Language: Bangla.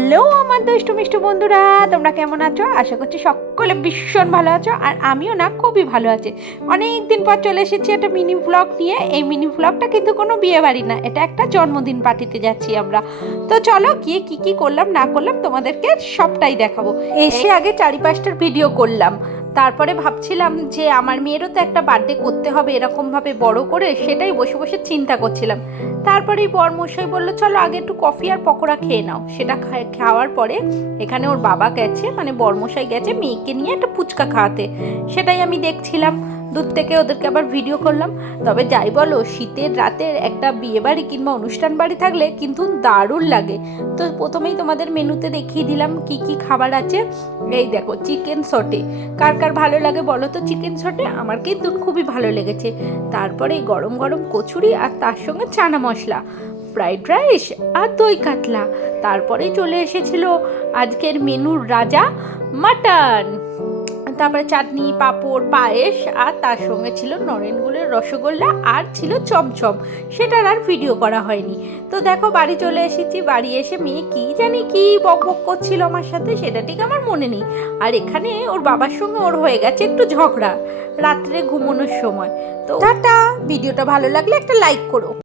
হ্যালো আমার দুষ্টু মিষ্টু বন্ধুরা, তোমরা কেমন আছো? আশা করছি সকলে ভীষণ ভালো আছো, আর আমিও না খুবই ভালো আছি। অনেক দিন পর চলে এসেছি একটা মিনি ব্লগ নিয়ে। এই মিনি ব্লগটা কিন্তু কোনো বিয়ে বাড়ি না, এটা একটা জন্মদিন পার্টিতে যাচ্ছি আমরা। তো চলো গিয়ে কি কি করলাম না করলাম তোমাদেরকে সবটাই দেখাবো। এসে আগে 4-5টার ভিডিও করলাম, তারপরে ভাবছিলাম যে আমার মেয়েরও তো একটা বার্থডে করতে হবে এরকমভাবে বড় করে, সেটাই বসে বসে চিন্তা করছিলাম। তারপরেই বরমশাই বললো চলো আগে একটু কফি আর পকোড়া খেয়ে নাও। সেটা খাওয়ার পরে এখানে ওর বাবা গেছে, মানে বরমশাই গেছে মেয়েকে নিয়ে একটা ফুচকা খাওয়াতে, সেটাই আমি দেখছিলাম দূর থেকে, ওদেরকে আবার ভিডিও করলাম। তবে যাই বলো, শীতের রাতের একটা বিয়ে বাড়ি কিংবা অনুষ্ঠান বাড়ি থাকলে কিন্তু দারুণ লাগে। তো প্রথমেই তোমাদের মেনুতে দেখিয়ে দিলাম কি কি খাবার আছে। এই দেখো চিকেন সটে, কার কার ভালো লাগে বলো তো চিকেন সটে? আমার কিন্তু খুবই ভালো লেগেছে। তারপরে গরম গরম কচুরি আর তার সঙ্গে চানা মশলা, ফ্রাইড রাইস আর দই কাতলা। তারপরে চলে এসেছিল আজকের মেনুর রাজা, মাটন। তারপরে চাটনি, পাঁপড়, পায়েস, আর তার সঙ্গে ছিল নরেনগুলের রসগোল্লা আর ছিল চমচম। সেটার আর ভিডিও করা হয়নি। তো দেখো বাড়ি চলে এসেছি, বাড়ি এসে মেয়ে কি জানি কি বক বক করছিল আমার সাথে, সেটা ঠিক আমার মনে নেই। আর এখানে ওর বাবার সঙ্গে ওর হয়ে গেছে একটু ঝগড়া রাত্রে ঘুমানোর সময়। তো টাটা, ভিডিওটা ভালো লাগলে একটা লাইক করো।